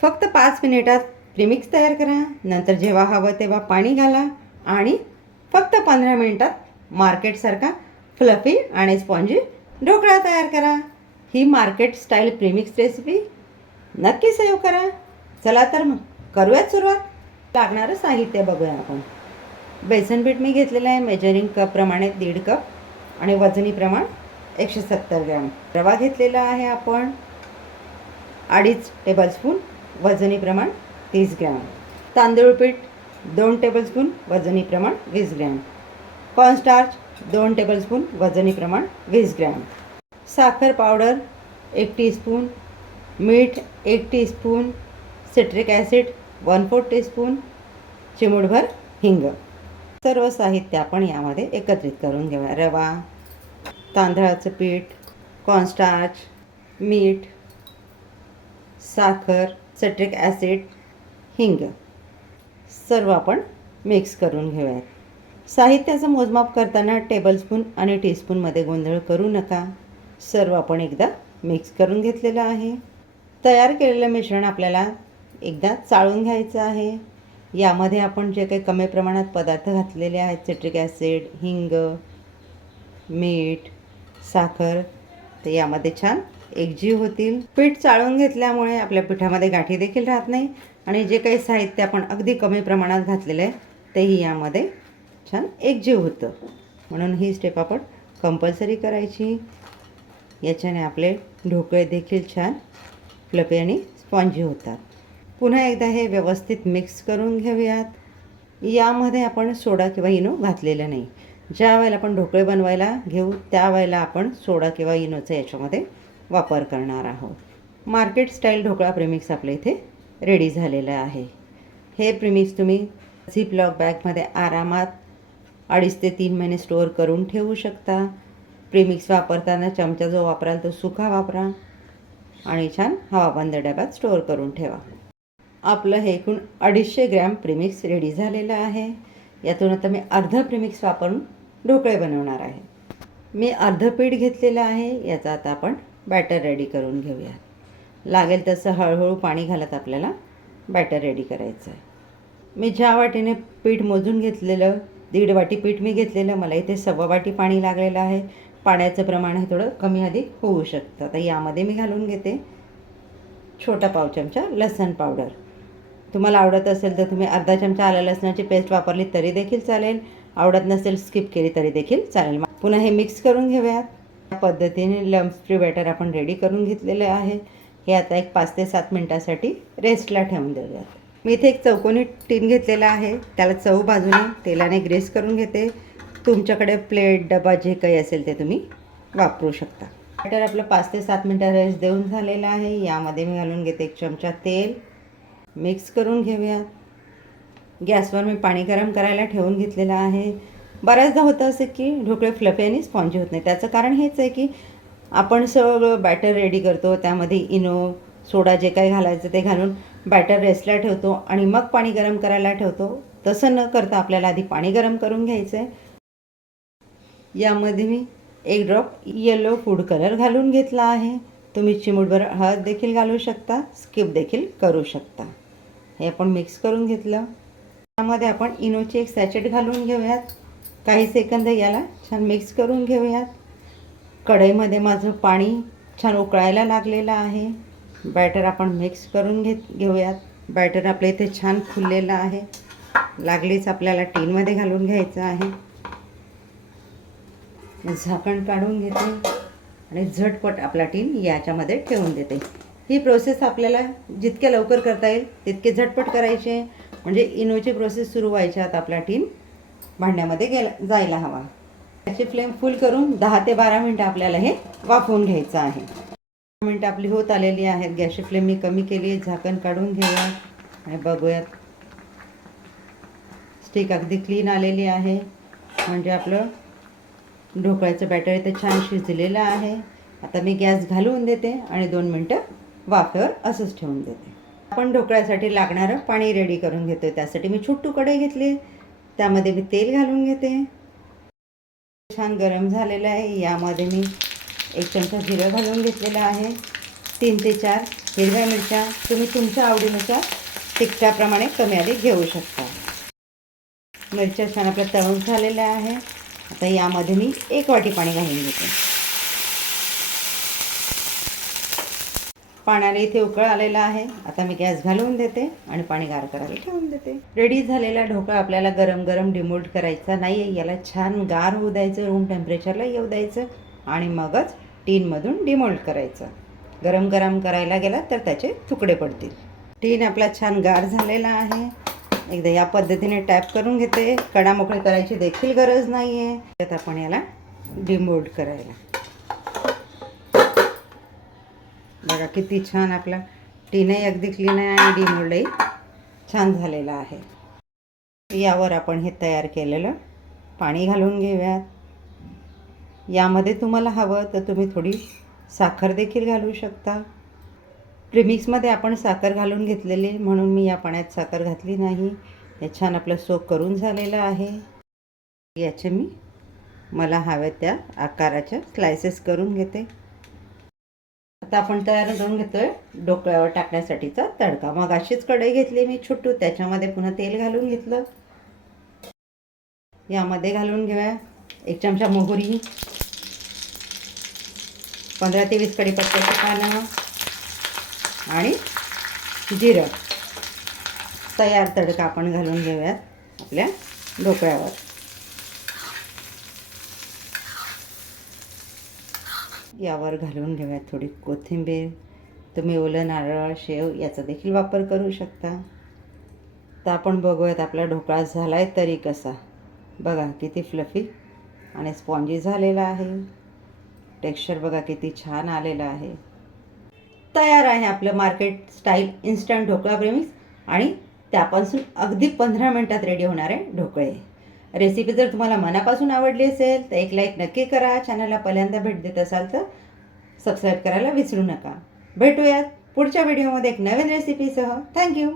फक्त 5 मिनिटात प्रीमिक्स तयार करा. नंतर जेव्हा हवं तेव्हा पाणी घाला आणि फक्त 15 मिनिटात मार्केटसारखा फ्लफी आणि स्पॉन्जी ढोकळा तयार करा. ही मार्केट स्टाईल प्रीमिक्स रेसिपी नक्की सेव्ह करा. चला तर मग करूयात सुरुवात. लागणारं साहित्य बघूया आपण. बेसन पीठ मी घेतलेलं आहे मेजरिंग कपप्रमाणे 1.5 कप आणि वजनी प्रमाण 170 ग्रॅम. रवा घेतलेला आहे आपण 2.5 टेबलस्पून, वजनी प्रमाण 30 ग्रॅम. तांदूळ पीठ 2 टेबलस्पून, वजनी प्रमाण 20 ग्रॅम. कॉर्नस्टार्च 2 टेबलस्पून, वजनी प्रमाण 20 ग्रॅम. साखर पावडर 1 टीस्पून, मीठ 1 टीस्पून, सिट्रिक ॲसिड 1/4 टीस्पून, चिमूटभर हिंग. सर्व साहित्य आपण यामध्ये एकत्रित करून घेऊया. रवा, तांदळाचं पीठ, कॉर्नस्टार्च, मीठ, साखर, सिट्रिक ॲसिड, हिंग सर्व आपण मिक्स करून घेऊयात. साहित्याचं मोजमाप करताना टेबलस्पून आणि टीस्पूनमध्ये गोंधळ करू नका. सर्व आपण एकदा मिक्स करून घेतलेलं आहे. तयार केलेलं मिश्रण आपल्याला एकदा चाळून घ्यायचं आहे. यामध्ये आपण जे काही कमी प्रमाणात पदार्थ घातलेले आहेत सिट्रिक ॲसिड, हिंग, मीठ, साखर ते यामध्ये छान एकजीव होतील. पीठ चाळून घेतल्यामुळे आपल्या पिठामध्ये गाठी देखील राहत नाही आणि जे काही साहित्य आपण अगदी कमी प्रमाणात घातलेलं आहे तेही यामध्ये छान एकजीव होतं. म्हणून ही स्टेप आपण कंपल्सरी करायची. याच्याने आपले ढोकळे देखील छान फ्लफी आणि स्पॉन्जी होतात. पुन्हा एकदा हे व्यवस्थित मिक्स करून घेऊयात. यामध्ये आपण सोडा किंवा इनो घातलेलं नाही. ज्या वेळेला आपण ढोकळे बनवायला घेऊ त्यावेळेला आपण सोडा किंवा इनोचा याच्यामध्ये वापर करणार आहोत. मार्केट स्टाईल ढोकळा प्रीमिक्स आपल्या इथे रेडी झालेलं आहे. हे प्रीमिक्स तुम्ही झिपलॉक बॅगमध्ये आरामात 2.5 ते 3 महिने स्टोअर करून ठेवू शकता. प्रीमिक्स वापरताना चमचा जो वापराल तो सुका वापरा आणि छान हवाबंद डब्यात स्टोअर करून ठेवा. आपलं हे एकूण 250 ग्रॅम प्रीमिक्स रेडी झालेलं आहे. यातून आता मी अर्धं प्रीमिक्स वापरून ढोकळे बनवणार आहे. मी अर्धं पीठ घेतलेलं आहे. याचा आता आपण बॅटर रेडी करून घेऊया. लागेल तसं हळूहळू पाणी घालत आपल्याला बॅटर रेडी करायचं आहे. मी ज्या वाटीने पीठ मोजून घेतलेलं 1.5 वाटी पीठ मी घेतलेलं, मला इथे 1.25 वाटी पाणी लागलेलं आहे. पाण्याचं प्रमाण हे थोडं कमी अधिक होऊ शकतं. आता यामध्ये मी घालून घेते छोटा पाव चमचा लसण पावडर. तुम्हाला आवडत असेल तर तुम्ही अर्धा चमचा आलं लसणाची पेस्ट वापरली तरी देखील चालेल. आवडत नसेल स्किप केली तरी देखील चालेल. पुन्हा हे मिक्स करून घेऊयात. या पद्धतीने लम्स फ्री बॅटर आपण रेडी करून घेतलेलं आहे. हे आता एक 5 ते 7 मिनटासाठी रेस्टला ठेवून देऊयात. मी इथे एक चौकोनी टीन घेतलेला आहे. त्याला चव बाजूने तेलाने ग्रेस करून घेते. तुमच्याकडे प्लेट डबा जे काही असेल ते तुम्ही वापरू शकता. बॅटर आपलं 5 ते 7 मिनटं रेस्ट देऊन झालेलं आहे. यामध्ये मी घालून घेते 1 चमचा तेल. मिक्स करून घेऊया. गॅसवर मी पाणी गरम करायला ठेवून घेतलेलं आहे. बऱ्याचदा होतं असं की ढोकळे फ्लफी आणि स्पॉन्जी होत नाही. त्याचं कारण हेच आहे की आपण सगळं बॅटर रेडी करतो, त्यामध्ये इनो, सोडा जे काही घालायचं ते घालून बॅटर रेस्टला ठेवतो आणि मग पाणी गरम करायला ठेवतो. तसं न करता आपल्याला आधी पाणी गरम करून घ्यायचं आहे. यामध्ये मी 1 ड्रॉप येलो फूड कलर घालून घेतला आहे. तुम्ही चिमूटभर हळद देखील घालू शकता, स्किप देखील करू शकता. हे आपण मिक्स करून घेतलं. त्यामध्ये आपण इनोची 1 सॅचेट घालून घेऊयात. काही सेकंद याला छान मिक्स करून घेऊयात. कढईमध्ये माझं पाणी छान उकळायला लागलेलं आहे. बॅटर आपण मिक्स करून घेऊयात. बॅटर आपल्या इथे छान फुललेलं आहे. लागलीच आपल्याला टीनमध्ये घालून घ्यायचं आहे. झाकण काढून घेते आणि झटपट आपला टीन याच्यामध्ये ठेवून देते. ही प्रोसेस आपल्याला जितक्या लवकर करता येईल तितके झटपट करायचे, म्हणजे इनोची प्रोसेस सुरू व्हायच्या आत आपला टीन भांड्यामध्ये जायला हवा. त्याची फ्लेम फुल करून 10 ते 12 मिनटं आपल्याला हे वाफवून घ्यायचं आहे. 10 मिनटं आपली होत आलेली आहेत. गॅसची फ्लेम मी कमी केली आहे. झाकण काढून घेऊया आणि बघूयात. स्टिक अगदी क्लीन आलेली आहे, म्हणजे आपलं ढोकळ्याचं बॅटर इथे छान शिजलेलं आहे. आता मी गॅस घालवून देते आणि 2 मिनटं वाफेवर असंच ठेवून देते. आपण ढोकळ्यासाठी लागणारं पाणी रेडी करून घेतो. त्यासाठी मी छोटू कढई घेतली. त्यामध्ये मी तेल घालून घेते. छान गरम झालेलं आहे. यामध्ये मी 1 चमचा जिरं घालून घेतलेलं आहे. 3 ते 4 हिरव्या मिरच्या तुम्ही तुमच्या आवडीनुसार तिखटाप्रमाणे कमी अधिक घेऊ शकता. मिरच्या छान आपल्या तळून झालेल्या आहे. आता यामध्ये मी 1 वाटी पाणी घालून घेते. पाण्याला इथे उकळ आलेला आहे. आता मी गॅस घालवून देते आणि पाणी गार करायला ठेवून देते. रेडी झालेला ढोकळा आपल्याला गरम गरम डिमोल्ड करायचा नाही आहे. याला छान गार होऊ द्यायचं, रूम टेम्परेचरला येऊ द्यायचं आणि मगच टीनमधून डिमोल्ड करायचं. गरम गरम करायला गेला तर त्याचे तुकडे पडतील. टीन आपला छान गार झालेला आहे. एकदा या पद्धतीने टॅप करून घेते. कडा मोकळे करायची देखील गरज नाही आहे. आता आपण याला डिमोल्ड करायला बघा किती छान आपला टीनही अगदी क्लीन आहे आणि डिमोल्डही छान झालेला आहे. यावर आपण हे तयार केलेलं पाणी घालून घेऊयात. यामध्ये तुम्हाला हवं तर तुम्ही थोडी साखर देखील घालू शकता. प्रीमिक्समध्ये आपण साखर घालून घेतलेली म्हणून मी या पाण्यात साखर घातली नाही. हे छान आपलं सोक करून झालेलं आहे. याचे मी मला हव्या त्या आकाराच्या स्लायसेस करून घेते. आता आपण तयार करून घेतोय ढोकळ्यावर टाकण्यासाठीचा तडका. मग अशीच कढई घेतली मी छोटू, त्याच्यामध्ये पुन्हा तेल घालून घेतलं. यामध्ये घालून घेऊया 1 चमचा मोहरी, 15 ते 20 कढीपत्त्याची पानं आणि जिरं. तयार तडका आपण घालून घेऊयात आपल्या ढोकळ्यावर. यावर घालून घेऊयात थोडी कोथिंबीर. तुम्ही ओलं नारळ, शेव याचा देखील वापर करू शकता. तर आपण बघूयात आपला ढोकळा झाला आहे तरी कसा. बघा किती फ्लफी आणि स्पॉन्जी झालेला आहे. टेक्स्चर बघा किती छान आलेलं आहे. तयार आहे आपलं market style instant dhokla premix आणि त्यापासून अगदी 15 मिनिटात रेडी होणारे ढोकळे. रेसिपी जर तुम्हाला मनापासून आवडली असेल तर एक लाईक नक्की करा. चॅनलला पहिल्यांदा भेट देत असाल तर सबस्क्राईब करायला विसरू नका. भेटूयात पुढच्या व्हिडिओमध्ये एक नवीन रेसिपीसह. थँक्यू.